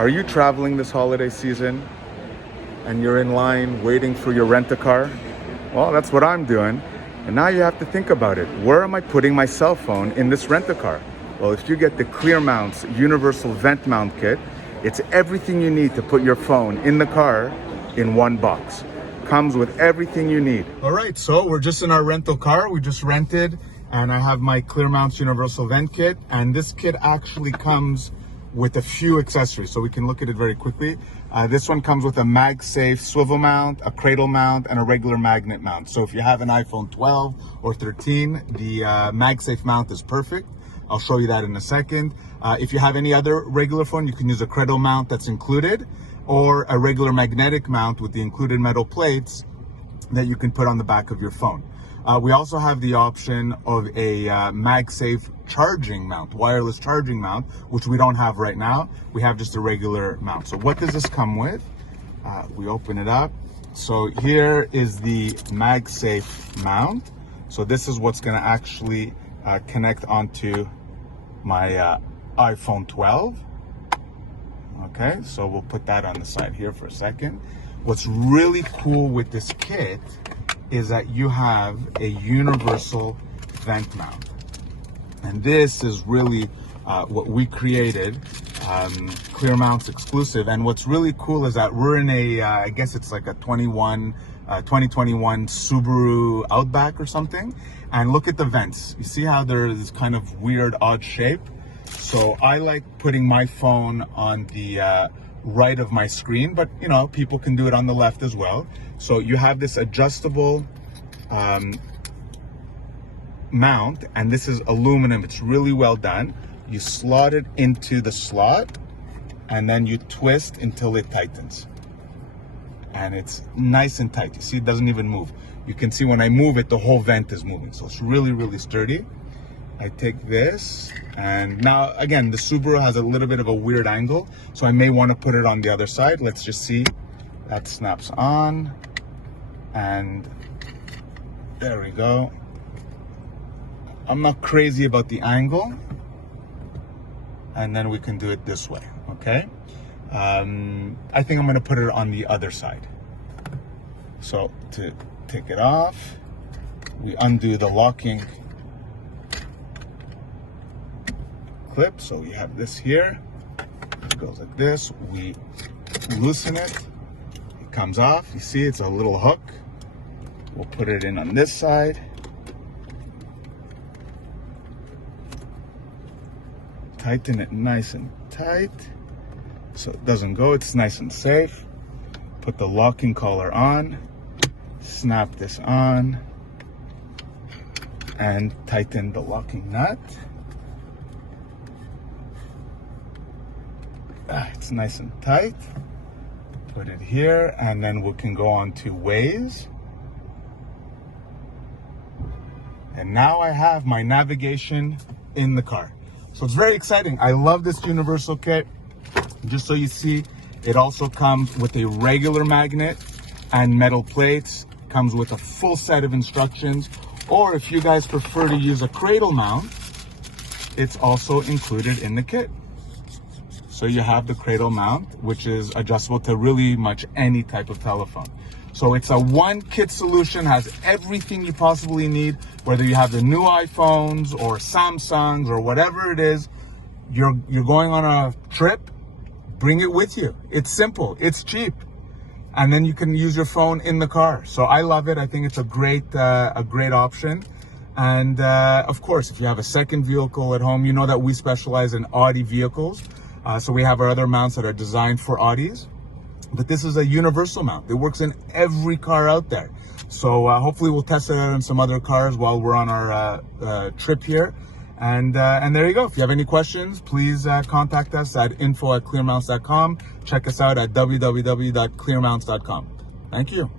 Are you traveling this holiday season and you're in line waiting for your rent-a-car? Well, that's what I'm doing. And now you have to think about it. Where am I putting my cell phone in this rent-a-car? Well, if you get the Clearmounts Universal Vent Mount Kit, it's everything you need to put your phone in the car in one box. Comes with everything you need. All right, so we're just in our rental car. We just rented, and I have my Clearmounts Universal Vent Kit, and this kit actually comes with a few accessories, so we can look at it very quickly. This one comes with a MagSafe swivel mount, a cradle mount, and a regular magnet mount. So if you have an iPhone 12 or 13, the MagSafe mount is perfect. I'll show you that in a second. If you have any other regular phone, you can use a cradle mount that's included, or a regular magnetic mount with the included metal plates that you can put on the back of your phone. We also have the option of a MagSafe charging mount, wireless charging mount, which we don't have right now. We have just a regular mount. So what does this come with? We open it up. So here is the MagSafe mount. So this is what's going to actually connect onto my iPhone 12. Okay, so we'll put that on the side here for a second. What's really cool with this kit is that you have a universal vent mount. And this is really what we created, Clearmounts exclusive. And what's really cool is that we're in a, I guess it's like a 2021 Subaru Outback or something. And look at the vents. You see how they're this kind of weird, odd shape? So I like putting my phone on the right of my screen, but you know, people can do it on the left as well. So you have this adjustable mount, and this is aluminum. It's really well done. You slot it into the slot and then you twist until it tightens, and it's nice and tight. You see, it doesn't even move. You can see when I move it, the whole vent is moving. So it's really, really sturdy. I take this, and now again, the Subaru has a little bit of a weird angle, so I may want to put it on the other side. Let's just see. That snaps on, and there we go. I'm not crazy about the angle, and then we can do it this way, okay? I think I'm gonna put it on the other side. So to take it off, we undo the locking clip. So we have this here, it goes like this. We loosen it, it comes off. You see, it's a little hook. We'll put it in on this side. Tighten it nice and tight so it doesn't go. It's nice and safe. Put the locking collar on, snap this on, and tighten the locking nut. It's nice and tight. Put it here, and then we can go on to Waze. And now I have my navigation in the car. So it's very exciting. I love this universal kit. Just so you see, it also comes with a regular magnet and metal plates. Comes with a full set of instructions. Or if you guys prefer to use a cradle mount, it's also included in the kit. So you have the cradle mount, which is adjustable to really much any type of telephone. So it's a one kit solution, has everything you possibly need, whether you have the new iPhones or Samsungs or whatever it is, you're going on a trip, bring it with you. It's simple, it's cheap. And then you can use your phone in the car. So I love it. I think it's a great option. And of course, if you have a second vehicle at home, you know that we specialize in Audi vehicles. So we have our other mounts that are designed for Audis. But this is a universal mount. It works in every car out there. So hopefully we'll test it out on some other cars while we're on our trip here. And there you go. If you have any questions, please contact us at info@clearmounts.com. Check us out at www.clearmounts.com. Thank you.